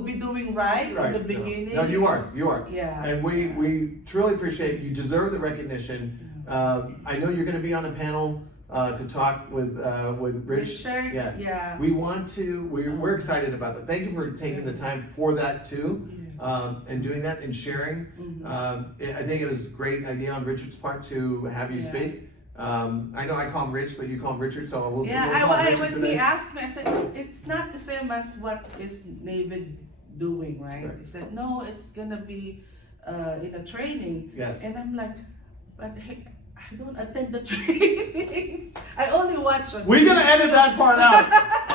be doing right from the beginning. No, you are. Yeah. And we truly appreciate you. Deserve the recognition. I know you're going to be on a panel to talk with Rich. Richard? Yeah. Yeah. We want to. We're excited about that. Thank you for taking the time for that too, Yes. and doing that and sharing. I think it was a great idea on Richard's part to have you Yeah. speak. I know I call him Rich, but you call him Richard, so we'll Yeah, call him Richard when today. he asked me, I said, it's not the same as what is Navid doing, right? Right. He said, no, it's gonna be in a training. Yes. And I'm like, but hey, I don't attend the trainings. I only watch on We're gonna edit YouTube. that part out.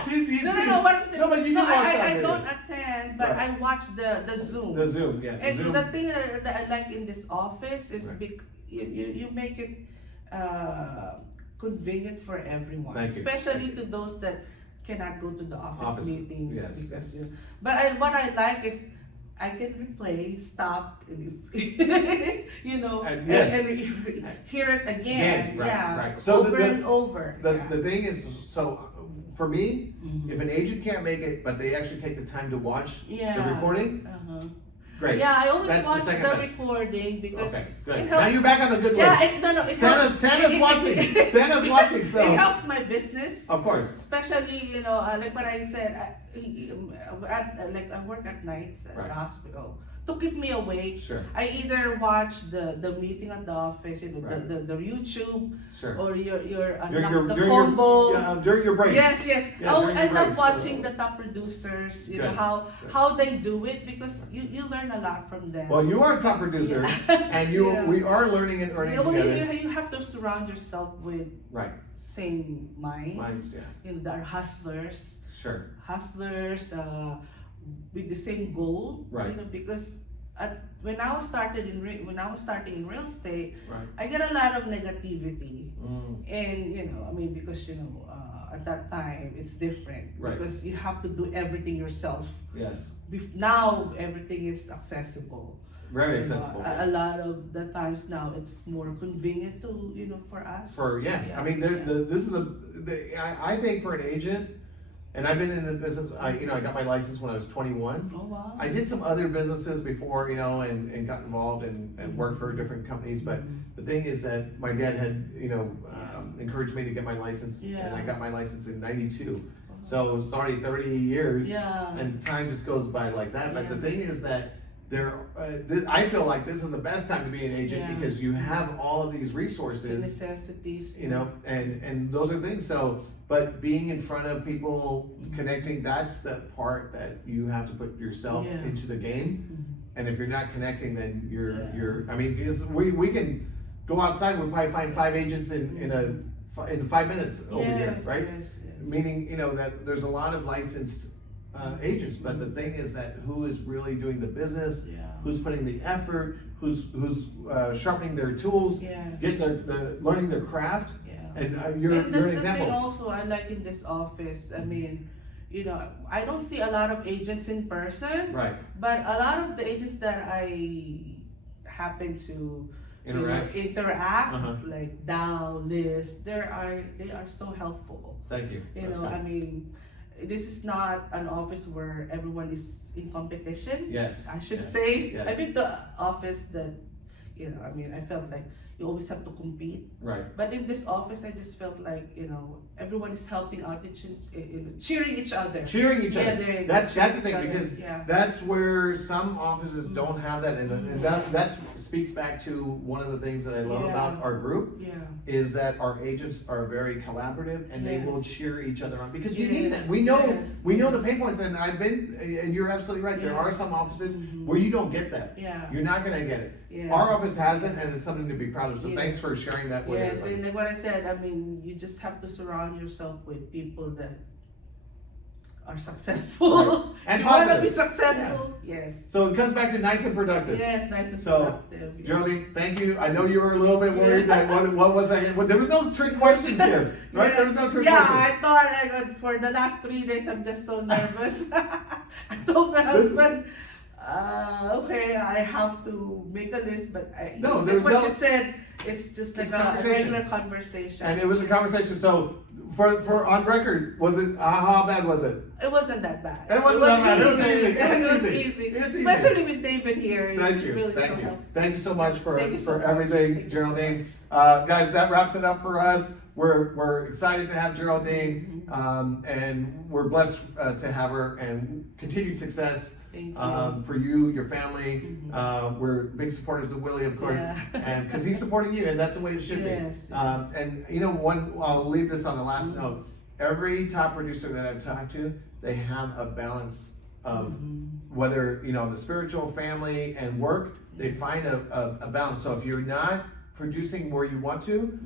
See, No, what I'm saying. No, but you do watch that I video. don't attend, but Right. I watch the Zoom. The Zoom, yeah. And Zoom. the thing that I like in this office is Right. you make it convenient for everyone, Thank you. especially to those that cannot go to the office meetings. yes, Because yes. But what I like is I can replay, stop, and And yes. and hear it again. Right, yeah, right. So over and over. The thing is, so for me, Mhm. if an agent can't make it, but they actually take the time to watch the Yeah. recording, Uh-huh. great. Yeah, I always That's the watch second the best. recording because Okay, it good. helps. Now you're back on the good Yeah, list. it helps. Santa's watching. Santa's watching, so. It helps my business, Of course. especially like what I said. I work at nights at Right. the hospital. To keep me awake, Sure, I either watch the meeting at the office, Right. the YouTube, sure. or your During the your, combo. during your break. Yes. Yeah, I during your love breaks, watching so- the top producers. You Good, know good. how they do it because you learn a lot from them. Well, you are a top producer, and Yeah. we are learning and earning Yeah, well, together. you have to surround yourself with Right. same minds. Minds, yeah. They're hustlers. Sure. hustlers with the same goal. Right. You know, because when I was starting in real estate, Right. I get a lot of negativity, Mm. and you know, I mean, because you know, at that time it's different Right. because you have to do everything yourself. Yes. Now everything is accessible. Very You know, accessible. a lot of the times now it's more convenient to, you know, for us. I mean, this is I think for an agent, and I've been in the business. I got my license when I was 21. Oh wow. I did some other businesses before, and got involved and worked for different companies. But the thing is that my dad had, encouraged me to get my license, and I got my license in '92. So it's already 30 years, Yeah. and time just goes by like that. But the thing is that I feel like this is the best time to be an agent because you have all of these The resources, necessities. and those are things. So, but being in front of people, connecting, that's the part that you have to put yourself into the game. And if you're not connecting, then you're. I mean, because we can go outside, we'll probably find 5 agents in 5 minutes over here, right? Yes. Meaning, that there's a lot of licensed agents, but the thing is that who is really doing the business, who's putting the effort, who's sharpening their tools, getting learning their craft, and you're an that's example. the thing also I like in this office. I mean, I don't see a lot of agents in person, Right. but a lot of the agents that I happen to interact, like Dow, Liz, they are so helpful. Thank you. That's I good. mean, this is not an office where everyone is in competition. Yes. I should yes, say. yes. I've been to office that, I mean, I felt like you always have to compete. Right. But in this office, I just felt like, everyone is helping out, cheering each other. Cheering each other. there you go, That's the cheering thing, each other, because yeah. that's where some offices don't have that, and that speaks back to one of the things that I love about our group. Yeah. Is that our agents are very collaborative and they will Yes. cheer each other on because you Yes, need that. We know the pain yes. points, and and you're absolutely right. There Yeah. are some offices where you don't get that. Yeah. You're not gonna get it. Yeah. Our office has it, and it's something to be proud of. So thanks Yes. for sharing that with Yes, everybody. and like what I said, I mean, you just have to surround yourself with people that are successful. Right. And if you want to positive. be successful, yes. So it comes back to nice and productive. Yes, nice and So, productive. Yes. Geraldine, thank you. I know you were a little bit worried that what was that? Well, there was no trick questions here, right? Yes. There was no trick Yeah, questions. I thought for the last 3 days I'm just so nervous. I told my husband, okay, I have to make a list, but No, like there's what no- you said, it's just like It's a conversation. regular conversation. And it was a Just- conversation. So for on record, was it how bad was it? It wasn't that bad. It wasn't that bad. It was really easy. good. It was It was easy. easy. It's easy. Especially with David here. It's Thank you. really Thank so you. helpful. Thank you so much for Thank you so much. everything, Thank you so Geraldine. Guys, that wraps it up for us. We're excited to have Geraldine, and we're blessed to have her, and continued success Thank you. for you, your family. We're big supporters of Willie, of course, Yeah. and because he's supporting you, and that's the way it should Yes, be. yes. And I'll leave this on the last note. Every top producer that I've talked to, they have a balance of whether the spiritual, family, and work. They find a balance. So if you're not producing where you want to,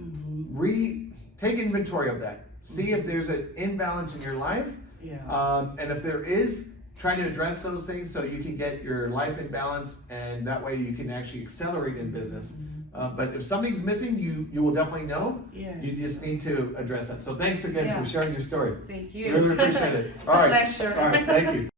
take inventory of that. See if there's an imbalance in your life, and if there is, try to address those things so you can get your life in balance, and that way you can actually accelerate in business. But if something's missing, you will definitely know. Yes. You just need to address that. So thanks again Yeah. for sharing your story. Thank you. Really appreciate it. It's All a right. pleasure. All right. Thank you.